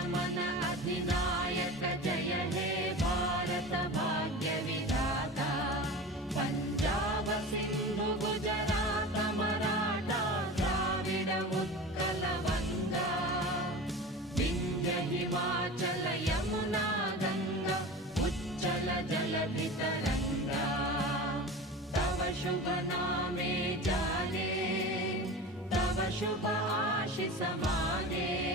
जनगणमन अधिनायक जय हे भारत भाग्य विधाता। पंजाब सिंधु गुजरात मराठा द्राविड उत्कल वंगा, विंध्य हिमाचल यमुना गंगा उच्चल जलधि तरंगा। तव शुभ नामे जाने, तव शुभ आशीष माने।